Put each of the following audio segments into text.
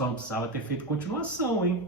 Só não precisava ter feito continuação, hein?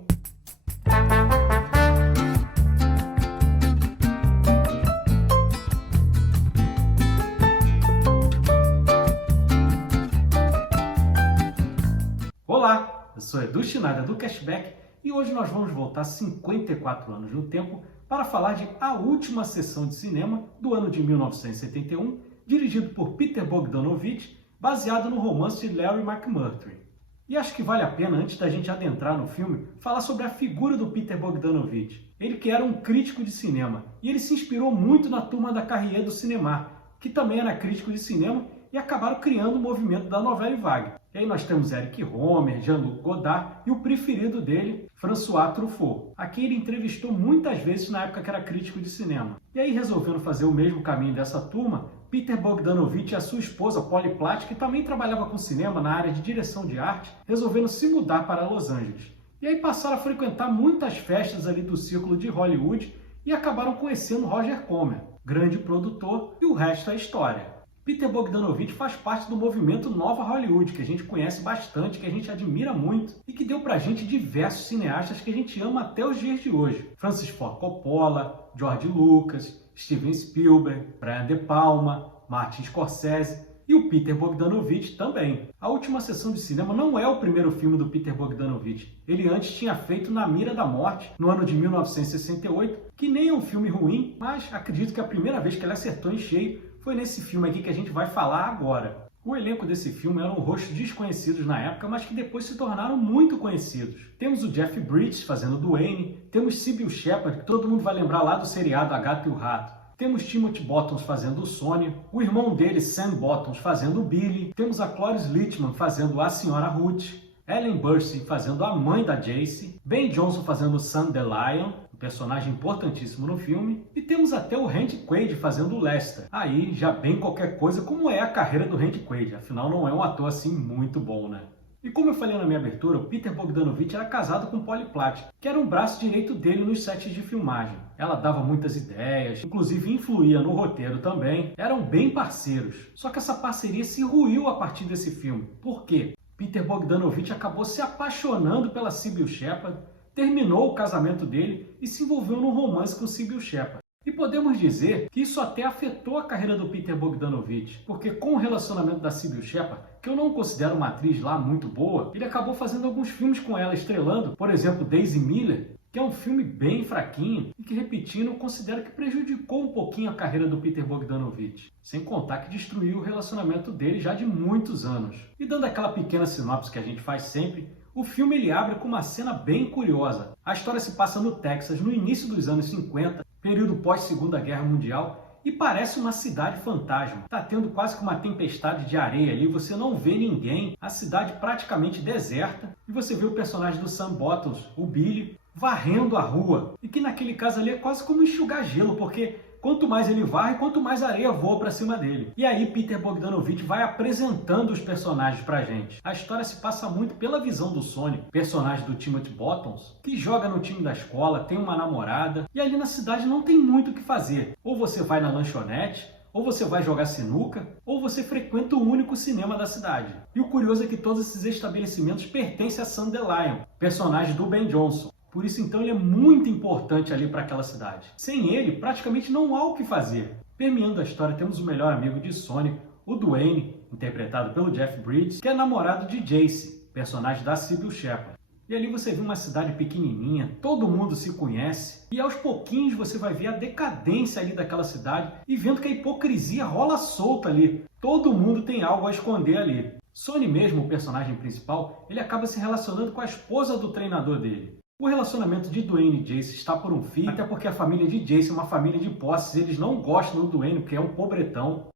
Olá, eu sou Edu Schneider do Cashback e hoje nós vamos voltar 54 anos no tempo para falar de A Última Sessão de Cinema do ano de 1971, dirigido por Peter Bogdanovich, baseado no romance de Larry McMurtry. E acho que vale a pena, antes da gente adentrar no filme, falar sobre a figura do Peter Bogdanovich. Ele que era um crítico de cinema, e ele se inspirou muito na turma da Carrier do Cinema, que também era crítico de cinema, e acabaram criando o movimento da Nouvelle Vague. E aí nós temos Eric Rohmer, Jean-Luc Godard e o preferido dele, François Truffaut, a quem ele entrevistou muitas vezes na época que era crítico de cinema. E aí, resolvendo fazer o mesmo caminho dessa turma, Peter Bogdanovich e a sua esposa Polly Platt, que também trabalhava com cinema na área de direção de arte, resolveram se mudar para Los Angeles. E aí passaram a frequentar muitas festas ali do círculo de Hollywood e acabaram conhecendo Roger Corman, grande produtor, e o resto é história. Peter Bogdanovich faz parte do movimento Nova Hollywood, que a gente conhece bastante, que a gente admira muito e que deu pra gente diversos cineastas que a gente ama até os dias de hoje. Francis Ford Coppola, George Lucas, Steven Spielberg, Brian De Palma, Martin Scorsese e o Peter Bogdanovich também. A Última Sessão de Cinema não é o primeiro filme do Peter Bogdanovich. Ele antes tinha feito Na Mira da Morte, no ano de 1968, que nem é um filme ruim, mas acredito que a primeira vez que ele acertou em cheio foi nesse filme aqui que a gente vai falar agora. O elenco desse filme eram rostos desconhecidos na época, mas que depois se tornaram muito conhecidos. Temos o Jeff Bridges fazendo Duane, temos Cybill Shepherd, que todo mundo vai lembrar lá do seriado A Gata e o Rato. Temos Timothy Bottoms fazendo o Sônia, o irmão dele, Sam Bottoms, fazendo o Billy, temos a Cloris Leachman fazendo a Senhora Ruth, Ellen Burstyn fazendo a mãe da Jace, Ben Johnson fazendo o Sam the Lion, personagem importantíssimo no filme, e temos até o Randy Quaid fazendo o Lester. Aí já bem qualquer coisa como é a carreira do Randy Quaid, afinal não é um ator assim muito bom, né? E como eu falei na minha abertura, o Peter Bogdanovich era casado com Polly Platt, que era um braço direito dele nos sets de filmagem. Ela dava muitas ideias, inclusive influía no roteiro também, eram bem parceiros. Só que essa parceria se ruiu a partir desse filme. Por quê? Peter Bogdanovich acabou se apaixonando pela Cybill Shepherd, terminou o casamento dele e se envolveu num romance com Cybill Shepherd. E podemos dizer que isso até afetou a carreira do Peter Bogdanovich, porque com o relacionamento da Cybill Shepherd, que eu não considero uma atriz lá muito boa, ele acabou fazendo alguns filmes com ela, estrelando, por exemplo, Daisy Miller, que é um filme bem fraquinho e que, repetindo, eu considero que prejudicou um pouquinho a carreira do Peter Bogdanovich. Sem contar que destruiu o relacionamento dele já de muitos anos. E dando aquela pequena sinopse que a gente faz sempre, o filme ele abre com uma cena bem curiosa. A história se passa no Texas, no início dos anos 50, período pós-Segunda Guerra Mundial, e parece uma cidade fantasma. Tá tendo quase que uma tempestade de areia ali, você não vê ninguém, a cidade praticamente deserta, e você vê o personagem do Sam Bottoms, o Billy, varrendo a rua. E que naquele caso ali é quase como enxugar gelo, porque quanto mais ele varre, quanto mais areia voa para cima dele. E aí Peter Bogdanovich vai apresentando os personagens pra gente. A história se passa muito pela visão do Sônia, personagem do Timothy Bottoms, que joga no time da escola, tem uma namorada, e ali na cidade não tem muito o que fazer. Ou você vai na lanchonete, ou você vai jogar sinuca, ou você frequenta o único cinema da cidade. E o curioso é que todos esses estabelecimentos pertencem a Sam the Lion, personagem do Ben Johnson. Por isso, então, ele é muito importante ali para aquela cidade. Sem ele, praticamente não há o que fazer. Permeando a história, temos o melhor amigo de Sônia, o Duane, interpretado pelo Jeff Bridges, que é namorado de Jace, personagem da Cybill Shepherd. E ali você vê uma cidade pequenininha, todo mundo se conhece, e aos pouquinhos você vai ver a decadência ali daquela cidade e vendo que a hipocrisia rola solta ali. Todo mundo tem algo a esconder ali. Sônia mesmo, o personagem principal, ele acaba se relacionando com a esposa do treinador dele. O relacionamento de Duane e Jace está por um fio, até porque a família de Jace é uma família de posses, eles não gostam do Duane porque é um pobretão.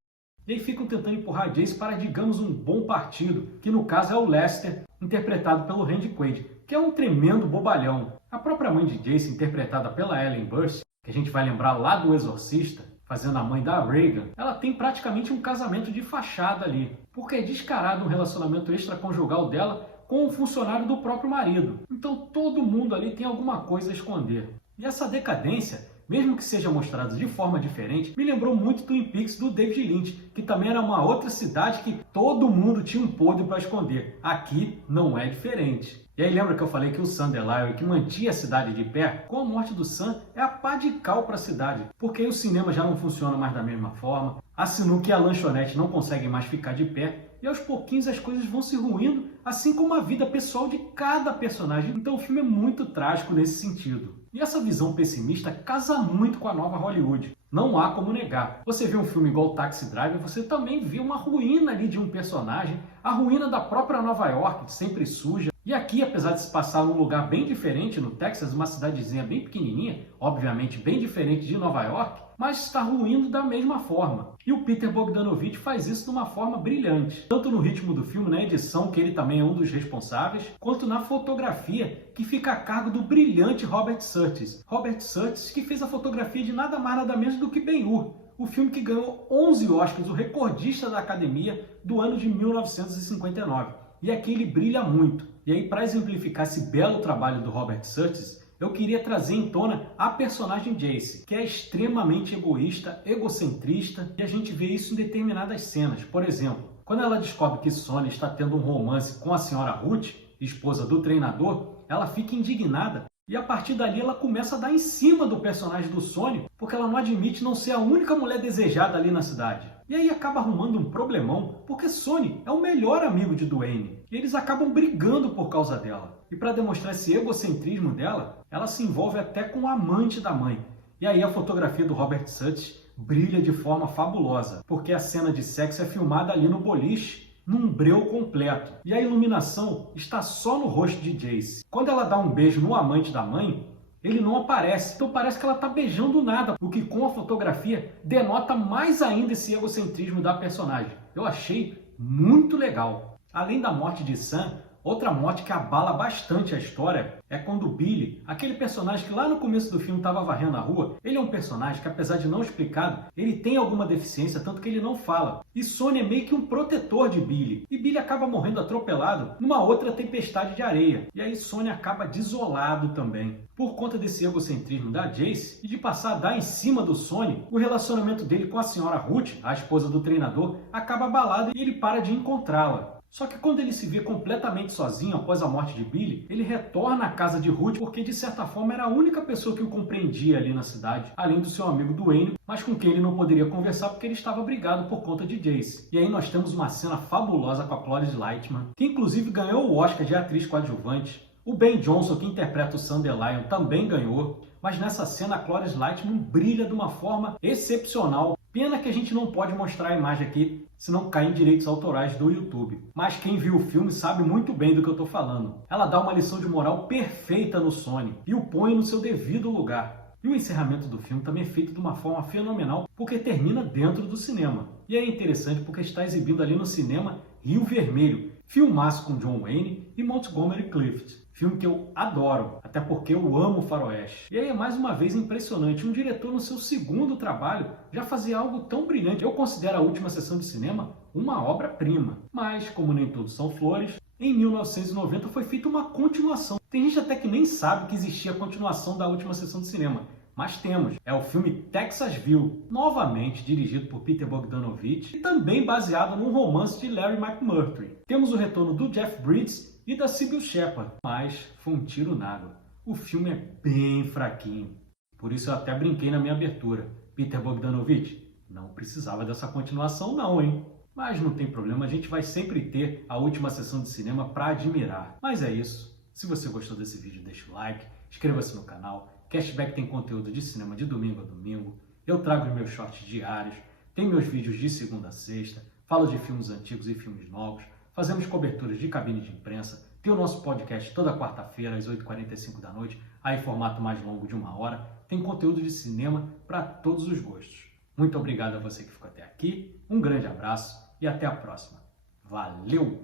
E aí ficam tentando empurrar Jace para, digamos, um bom partido, que no caso é o Lester, interpretado pelo Randy Quaid, que é um tremendo bobalhão. A própria mãe de Jace, interpretada pela Ellen Burstyn, que a gente vai lembrar lá do Exorcista, fazendo a mãe da Reagan, ela tem praticamente um casamento de fachada ali, porque é descarado um relacionamento extraconjugal dela com um funcionário do próprio marido. Então todo mundo ali tem alguma coisa a esconder. E essa decadência mesmo que seja mostrado de forma diferente, me lembrou muito Twin Peaks do David Lynch, que também era uma outra cidade que todo mundo tinha um podre para esconder. Aqui não é diferente. E aí lembra que eu falei que o Sam Delisle, que mantinha a cidade de pé, com a morte do Sam, é a pá de cal para a cidade, porque aí o cinema já não funciona mais da mesma forma, a sinuca e a lanchonete não conseguem mais ficar de pé, e aos pouquinhos as coisas vão se ruindo, assim como a vida pessoal de cada personagem. Então o filme é muito trágico nesse sentido. E essa visão pessimista casa muito com a nova Hollywood. Não há como negar. Você vê um filme igual Taxi Driver, você também vê uma ruína ali de um personagem, a ruína da própria Nova York, sempre suja. E aqui, apesar de se passar num lugar bem diferente, no Texas, uma cidadezinha bem pequenininha, obviamente bem diferente de Nova York, mas está ruindo da mesma forma. E o Peter Bogdanovich faz isso de uma forma brilhante, tanto no ritmo do filme, na edição, que ele também é um dos responsáveis, quanto na fotografia, que fica a cargo do brilhante Robert Surtees. Robert Surtees, que fez a fotografia de nada mais nada menos do que Ben-Hur, o filme que ganhou 11 Oscars, o recordista da Academia do ano de 1959. E aqui ele brilha muito. E aí, para exemplificar esse belo trabalho do Robert Surtees, eu queria trazer em tona a personagem Jace, que é extremamente egoísta, egocentrista, e a gente vê isso em determinadas cenas. Por exemplo, quando ela descobre que Sonny está tendo um romance com a senhora Ruth, esposa do treinador, ela fica indignada e a partir dali ela começa a dar em cima do personagem do Sonny, porque ela não admite não ser a única mulher desejada ali na cidade. E aí acaba arrumando um problemão, porque Sonny é o melhor amigo de Dwayne, e eles acabam brigando por causa dela. E para demonstrar esse egocentrismo dela, ela se envolve até com o amante da mãe. E aí a fotografia do Robert Surtees brilha de forma fabulosa, porque a cena de sexo é filmada ali no boliche, num breu completo. E a iluminação está só no rosto de Jace. Quando ela dá um beijo no amante da mãe, ele não aparece. Então parece que ela está beijando nada, o que com a fotografia denota mais ainda esse egocentrismo da personagem. Eu achei muito legal. Além da morte de Sam, outra morte que abala bastante a história é quando Billy, aquele personagem que lá no começo do filme estava varrendo a rua, ele é um personagem que, apesar de não explicado, ele tem alguma deficiência, tanto que ele não fala. E Sonny é meio que um protetor de Billy. E Billy acaba morrendo atropelado numa outra tempestade de areia. E aí Sonny acaba desolado também. Por conta desse egocentrismo da Jace e de passar a dar em cima do Sonny, o relacionamento dele com a senhora Ruth, a esposa do treinador, acaba abalado e ele para de encontrá-la. Só que quando ele se vê completamente sozinho após a morte de Billy, ele retorna à casa de Ruth porque de certa forma era a única pessoa que o compreendia ali na cidade, além do seu amigo Dwayne, mas com quem ele não poderia conversar porque ele estava brigado por conta de Jace. E aí nós temos uma cena fabulosa com a Cloris Leachman, que inclusive ganhou o Oscar de atriz coadjuvante. O Ben Johnson, que interpreta o Sam Delisle, também ganhou, mas nessa cena a Cloris Leachman brilha de uma forma excepcional. Pena que a gente não pode mostrar a imagem aqui, senão cai em direitos autorais do YouTube. Mas quem viu o filme sabe muito bem do que eu estou falando. Ela dá uma lição de moral perfeita no Sonny e o põe no seu devido lugar. E o encerramento do filme também é feito de uma forma fenomenal, porque termina dentro do cinema. E é interessante porque está exibindo ali no cinema Rio Vermelho, filmaço com John Wayne e Montgomery Clift. Filme que eu adoro, até porque eu amo faroeste. E aí é mais uma vez impressionante, um diretor no seu segundo trabalho já fazia algo tão brilhante. Eu considero A Última Sessão de Cinema uma obra-prima. Mas, como nem tudo são flores, em 1990 foi feita uma continuação. Tem gente até que nem sabe que existia a continuação da Última Sessão de Cinema. Mas temos. É o filme Texasville, novamente dirigido por Peter Bogdanovich e também baseado num romance de Larry McMurtry. Temos o retorno do Jeff Bridges e da Sybil Shepherd, mas foi um tiro na água. O filme é bem fraquinho. Por isso eu até brinquei na minha abertura. Peter Bogdanovich não precisava dessa continuação não, hein? Mas não tem problema, a gente vai sempre ter A Última Sessão de Cinema para admirar. Mas é isso. Se você gostou desse vídeo, deixa o like, inscreva-se no canal. Cashback tem conteúdo de cinema de domingo a domingo. Eu trago os meus shorts diários, tem meus vídeos de segunda a sexta, falo de filmes antigos e filmes novos, fazemos coberturas de cabine de imprensa, tem o nosso podcast toda quarta-feira às 8h45 da noite, aí em formato mais longo de 1 hora, tem conteúdo de cinema para todos os gostos. Muito obrigado a você que ficou até aqui, um grande abraço e até a próxima. Valeu!